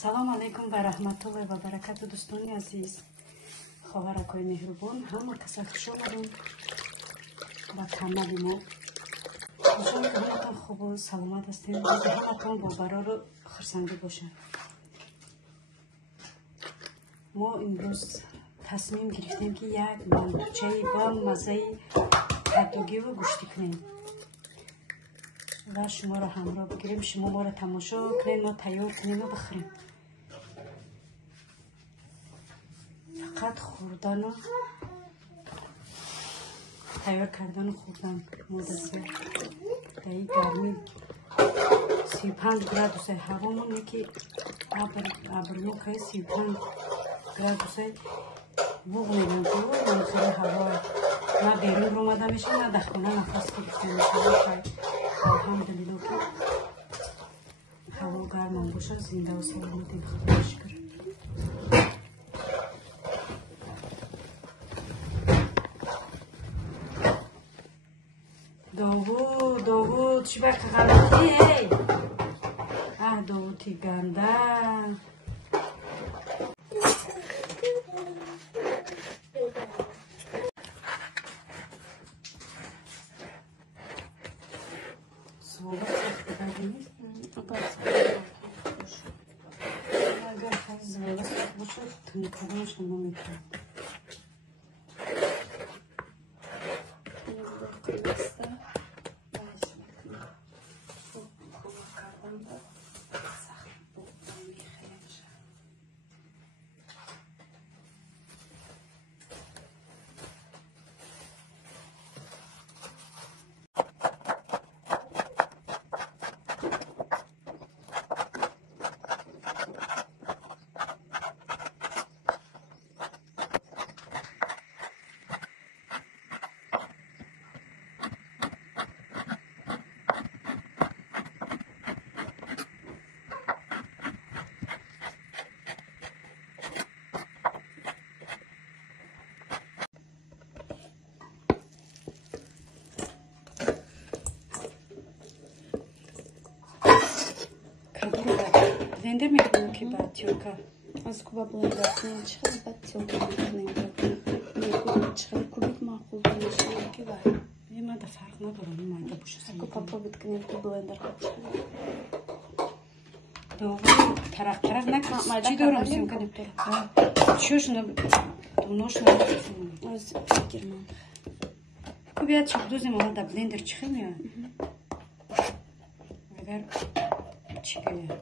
салом алайкум ва раҳматуллоҳи ва баракату дӯстони азиз, хоҳаракои меҳрубон, ҳама касак хуш омадем ба канали мо. Иншоалло ки ҳаматон хубу саломат ҳастем, ҳаматон бо барору хурсандӣ бошад. мо имрӯз тасмим гирифтем ки як мандучаи ба маззаи картогиву гӯшти кунем ва шуморо ҳамроҳ бигирем, шумо моро тамошо кунем, мо тайёр кунему бихӯрем. фақат хӯрдану тайёр кардану хӯрдан моддаси даи гармӣ 35 градусе ҳавомон яки абрнокаи 35 градусе буғ мегӯем ки манхели ҳаво на берун ромада мешавад, на дар хона нафас гирифта мешавад. алҳамдулилло ки ҳаво гармам бошад, зиндаву саломатем, худои шукр. Довуд чӣ баки ғалати эй? Довуди ганда. Блендер мекунем ки ба тёлка. Аз куба блендер кунем чихел ба тёлка блендер кунем. Чихел кубик маъқул мешавад ки ба. Ма да фарқ надорад майда боша. Ако попробуй кунем ки блендер кунем. Дову тарақ накун. Чӣ дорам сим кунем? Чӯшно доношно аз гирман. Кубият чиқдузим ола да блендер чихел меяд. Агар чӣ гӯя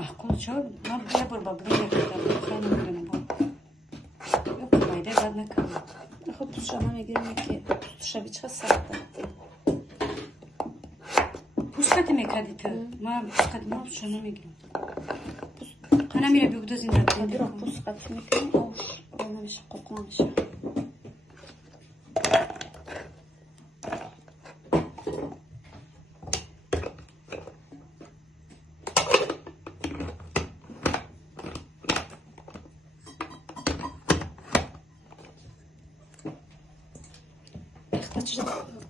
маҳкул шуд, ман я бор ба блендер кардам, хеле намедонам бо. Ёк майда бад накардам. Хуб пушама мегирем ки пушаби чиқа сахта. Пускати мекарди ту? Ман пускати ма пушама мегирам. Қана мира бигудозин да блендер. Бира пускати мекунем, ош намеша қоқон меша.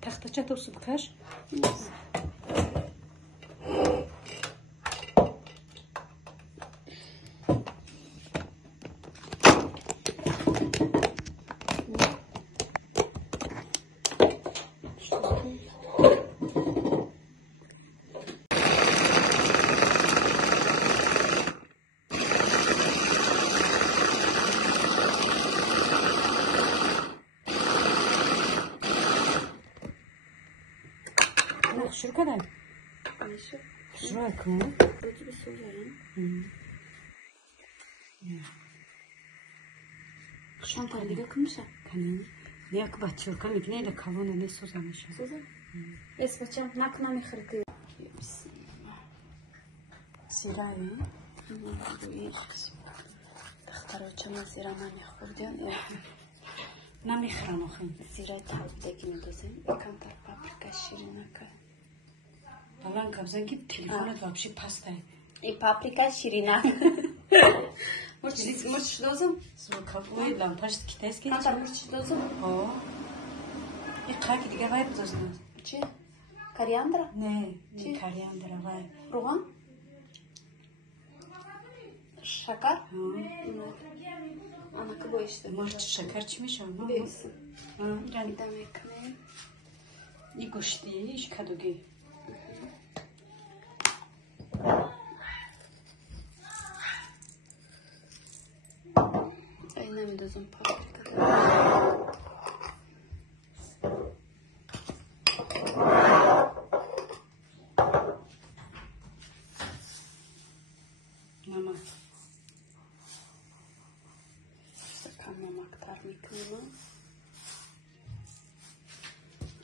Тахтача то субкаш. Шур кадам? Меша. Шур кунем? Вроде бы всё жарим. Шантар дига кумша? Канин. Як бачилка мекне да калона не созамаша. Соза? Эсвачам накна мехрти. Сираи? Тахтароча ма зира намехурдян. Намехрам охин. Зира талдеги медозем. Камтар паприка ширинака. Алан кабзанги телефонат вообще пастай. И паприка ширина. Мурч дозам? Ой, лампаш китайский. Камтар мурч дозам? О. И қаки дига вай будозам. Чи? Кориандра? Не кориандра вай. Руган? Şakar? Ana ki bu işte. Març şeker çimiş ama. Değilsin. Yani Demek ne? iyi kuş değil, iş kadıgı. Aynen mi dözüm paprikada? Mama. Sıkamamak tarmikini.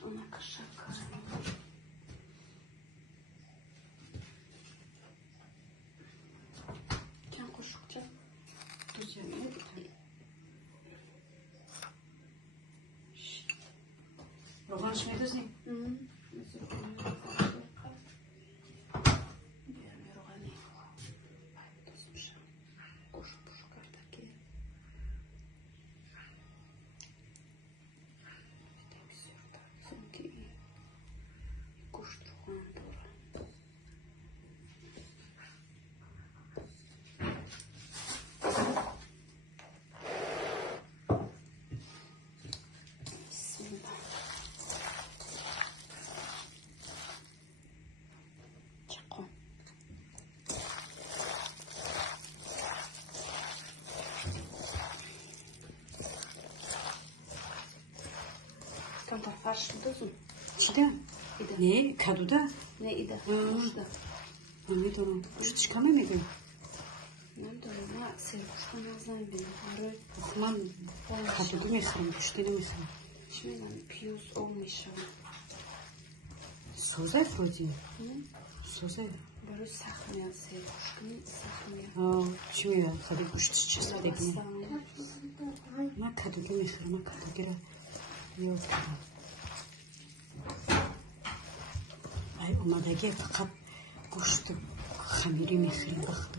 Ona şakar. Can koşukça. Rogan şmeydiniz mi? Kantar farşlıdızın. İşte. Ne? Kaduda? Ne ide? Kuşda. Ne tamam. Kuş çıkamıyor mu? Ne diyorum ha? Sen kuştan yazan benim. Arı. Tamam. Kaduda mı yasırım? Kuşta mı yasırım? Şimdi ben piyos olmayacağım. Sozay Frodi. Sozay. Barı saxmaya sen kuşkını saxmaya. Şimdi ya. Hadi kuş çıkacağız. Hadi ne? Ma kaduda mı yasırım? Ma kaduda. Yok. Ay umadagi faqat go'shti xamiri mehri baxti.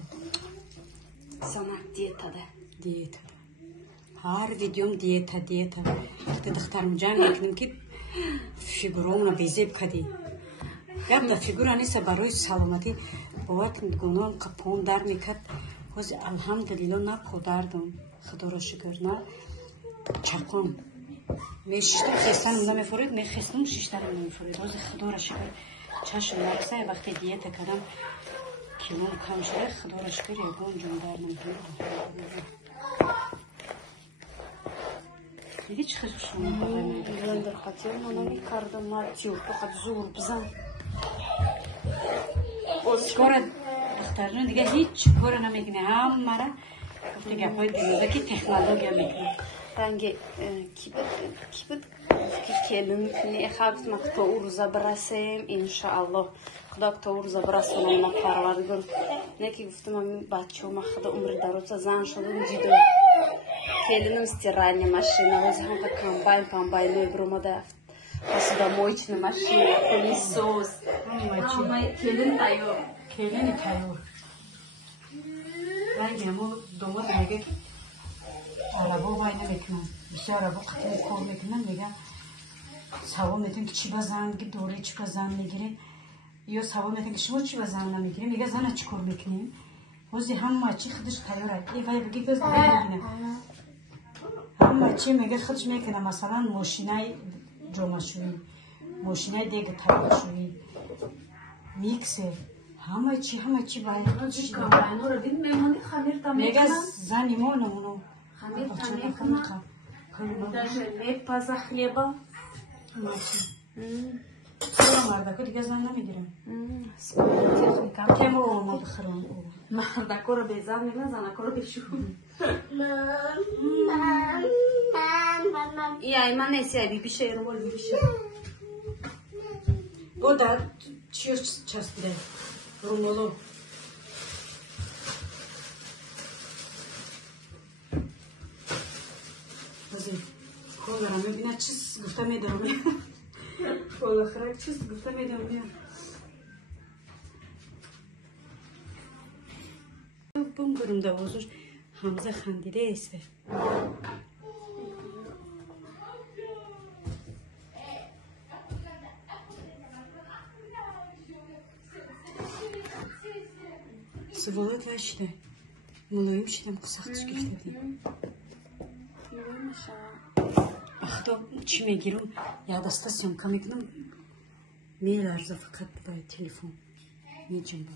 Sana diyetada. Diyeta. Har videom diyeta. Vaqti daxtarim jam yaknim ki figurona bezeb kadi. Gapda figura nisa baroy salomati bovat gunon qapon dar mikad. Hoz alhamdulillah na podardum. Xudo ro shukr na chaqon. Мешишта хестан намефорид, мехестам шиштарам намефорид. Рози Худо ра шукр. Чашм нарса вақте диета кардам килом кам шуда, Худо ра шукр ягон ҷундар намефорид. Диди чӣ хел шумо баҳамед? Блендер хотел манами кардам матио, фақат зур бизан. Кора духтарjon дига ҳеҷ кора намекунӣ. Ҳаммара гуфти гапҳои динозаки технология мекунӣ. Rangi kibit kelin kuni xalq makto urza brasem inşallah xudo to urza brasem na parvardigor neki guftum men bachom xudo umri daroza zan shudum dido kelinim стиральная машина возьмем комбайн ну бромада посудомоечная машина пылесос келин тайyor Rangi ama domuz mege araba vayna mekunam. İşte araba qatını kol mekunam mega savo metun ki çiba zan ki doğru çiba zan megire. Yo savo metun ki şimo çiba zan na megire. Mega zan açı kol mekunim. Ozi hamma açı xıdış tayora. Vay bagi göz megire. Hamma açı mega xıdış mekuna. Masalan moşinay comaşuyi. Moşinay dege taylaşuyi. Mikser. Hamma açı vayna. Mega zan imono onu. Даже лепа хлеба. Мардаку дига зан намегирам. Техника. Кем олма бихрам. Мардакора безан мегирам, занакора бешум. Яй ман неси ай бибише ервол бибише. О да чиёс часпида. Румоло. Колара мебина чиз гуфта медам. Колахра чиз гуфта медам. Бум гурумда озуш Хамза хандида эсе. Сволот вашта. ملایم شدم که سختش گرفته ملایم میشه اختا چی میگیرم یاد دسته سیمکا میکنم میلرزه فقط با تلفن میجنبه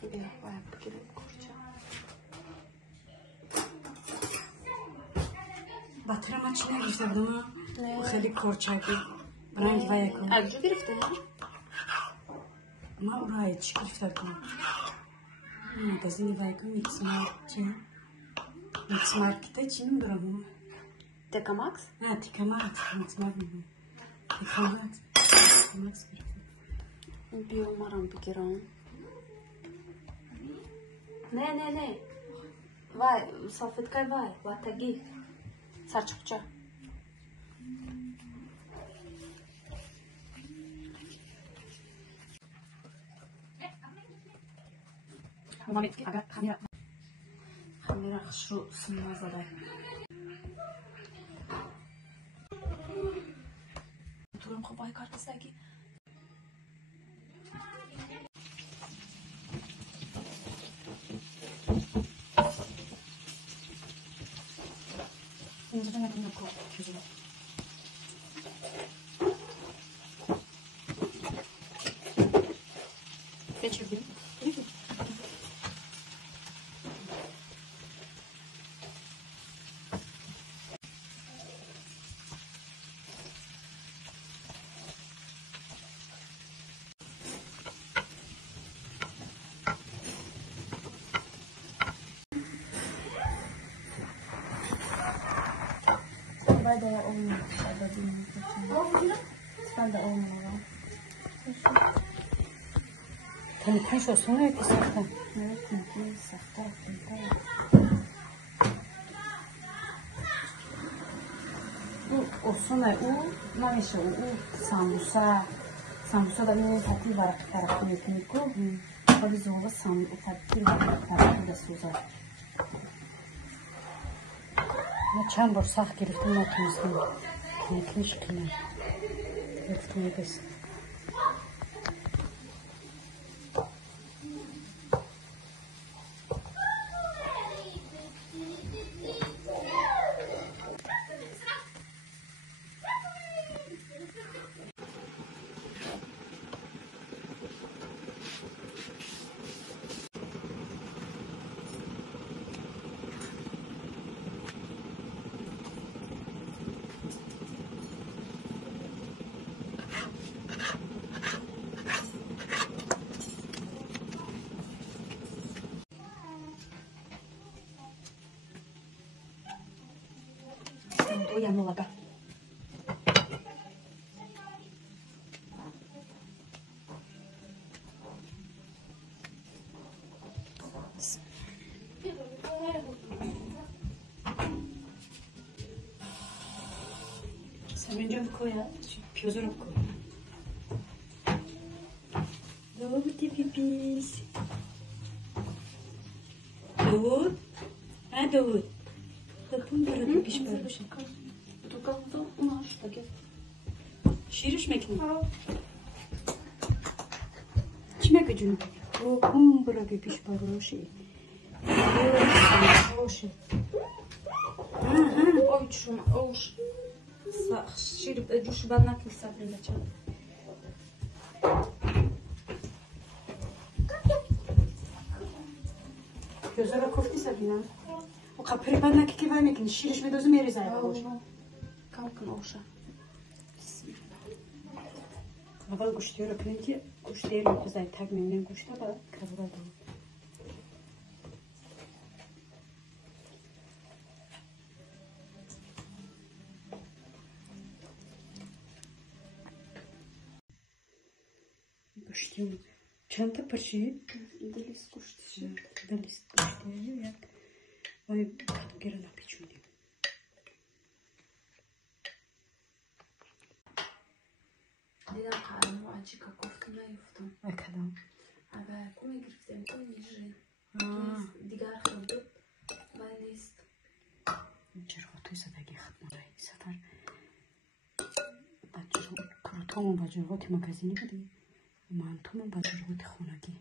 بیا باید بگیرم کورچه بطره ما چی نگیشته بودم خیلی کورچاکی رنگ و یکم اگجو گرفته ما اورای چی گرفته کنم مگزینی و یکم میکس مارکته چی نمیدارم تکا ماکس؟ نه تیکا ماکس میدونم تیکا ماکس گرفته بیا اومرم بگیرم نه وای صافت وای تگی سرچوبچه خمیر خشرو سنما زده طورم خب وای کارت سگی اینجا نکنم کجا چه بیم بعد اون شبابی بعد اون تلفنش اصلا که سخته سخته اصلا او نمیشه او سامبوسا داریم این تطیل ورق میکنی که خیلی زوغه تطیل ورق بسوزه ما چند بار سخت گرفتیم نتونستیم کنکش کنیم گرفتیم بس ويعملوا لقا سمینجا بکویا پیوزو رو بکو دوودی پیپیس دوود ها دوود خودتون برای پیش بر باشه شیرش میکنی چی میگه جونو اون برای پیش بر باشه باشه ой чум اوش شیر جوش بعد نکن صبر بچه پیوزو رو کفتی سبینا و قپری بعد نکی که وای میکنی شیرش میدازه میریزه کم کن اوشه اول گوشتی رو کنیم که گوشتی رو بزنی تک میمونیم گوشتا بعد کبورا دو گوشتی چند تا پرچی؟ دلیست گوشتی دلیست گوشتی یک وای گره نپیچونیم دیدم قرم و عجیقه گفتم نیفتم کدام اما کمی گرفتم کمی میجرین دیگر خود ولی نیست چرا توی زدگی ختم رایی سفر کروتامون با جرغات مگزینی بودی و منتومون با جرغات خونگی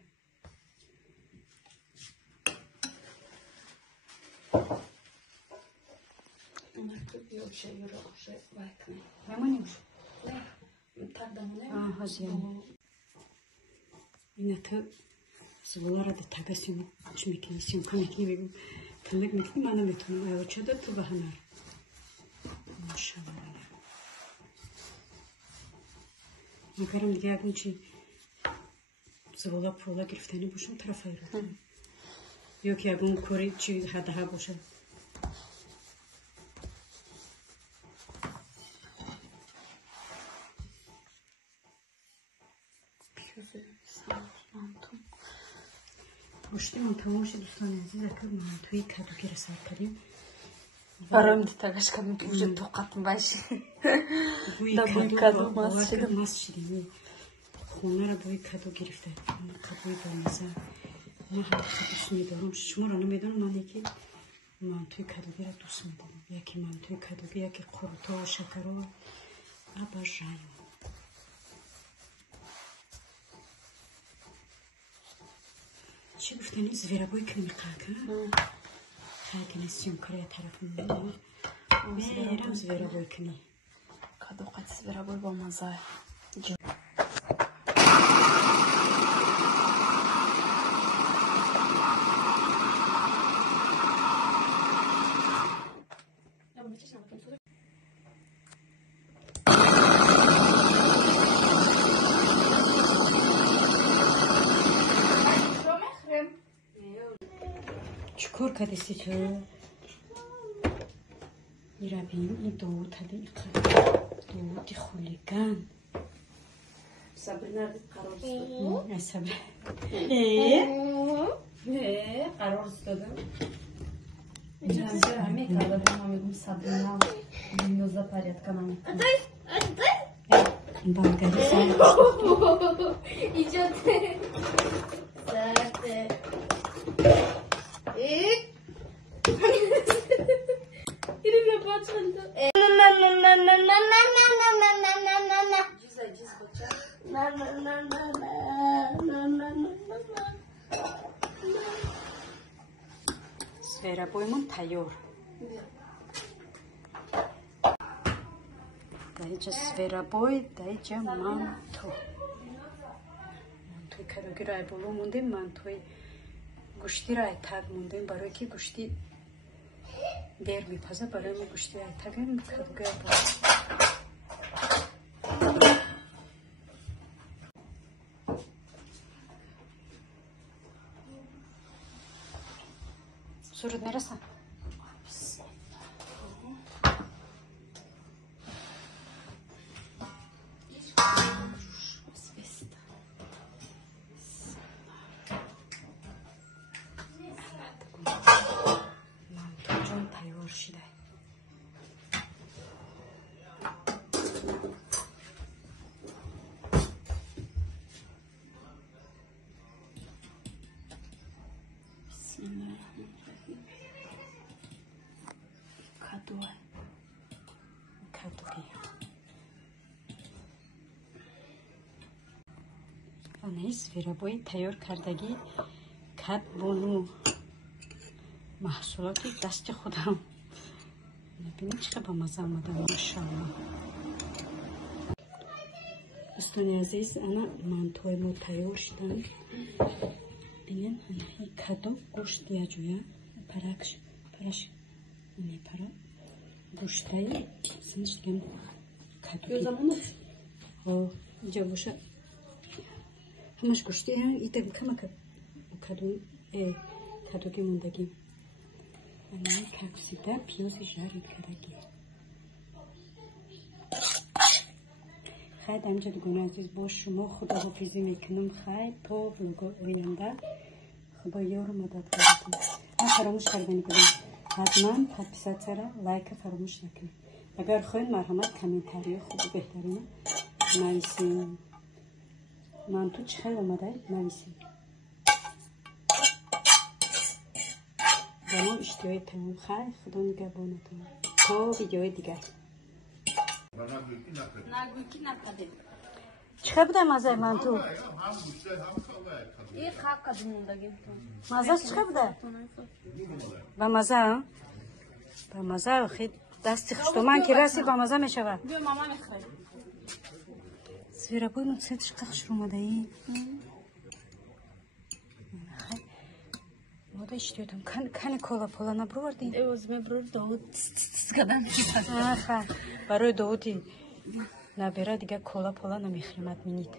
این تا زباله را تگسیم چی میکنی سیم کنی بگو کمک میکنی من نمیتونم ایو چه تو به هنر ماشاءالله میگم دیگه اگه چی زباله پرولا گرفتنی باشم طرف ایران یا که اگه کاری چی حدها باشه پشتی من تماش دوستان عزیز که من توی کدو رسال کردیم برام دیتاگش کمی توی تو قطم باشی بوی کدو ماست شدیم خونه را بوی کدو گرفته کدوی بامزه من هم دوست میدارم شما را نمیدونم من یکی من توی کدوگی را دوست میدارم یکی من توی کدوگی یکی قرطا و شکر و آب رنگ چی گفتنی زویرابوی کنی قاکه خیلی نسیم کاری طرف میدونم میرم زویرابوی کنی کدو قد زویرابوی با مزه چکور کدیستی تو میرابیم این دوت هدی دوتی خولیگان صبر نردید قرار دادم ای صبر قرار دادم اینجا همه کردم ما میگم صبر نه نیوزا порядка нам بانگاری идет или я пацанка زویرابویمون تیار دایجا زویرابوی دایجا منتو منتوی کدوگی رای بولو موندیم منتوی گوشتی رای تگ موندیم برای که گوشتی دیر میپازه برای ما گوشتی رای تگیم کدوگی رای بولو سرود میرسن منتو جان تیار شده کدوگی آنه زویرابوی تیار کردگی کد بونو محصولاتی دست خودم نبینید چقدر با مزه آمده ماشاءالله دوستان عزیز انا منتوی ما تیار شدن بینید این کدو گوشت یا جویا پرش اینه پرا گوشتای سنش کم کدوگی اینجا باشه همش گوشتی هم ایده کم کدوگی موندگی من کپسیده پیازی جارید کردگی خیلی امجا دوگونه عزیز با شما خدا حافظی میکنم خیلی تا ویلوگ آینده خدا یار مدد کنید فراموش کردنی کنید حتما подписаться را لایک فراموش نکنید اگر خواهید مرحمت کامنتاری خوب بهترین نویسین من تو چه خیلی اومده نویسین با ما اشتیای تمام خیلی خدا نگهبانتون تا ویدیوهای دیگر نگوی که نپده چقدر بوده مزه منتو؟ این خاک کدوموندگی مزه چقدر بوده؟ با مزه ها؟ با مزه خیلی دستی خشتو من که رسی با مزه میشود. بیا ماما نخیر زیرا بوی نوتسیتش قخش رو مده این. موده اشتیودم کنی کولا پولا نبروردین؟ اوزمه برور داود کدام آخه برای داودی نبیره دیگه کولا پولا نمیخریمت مینید.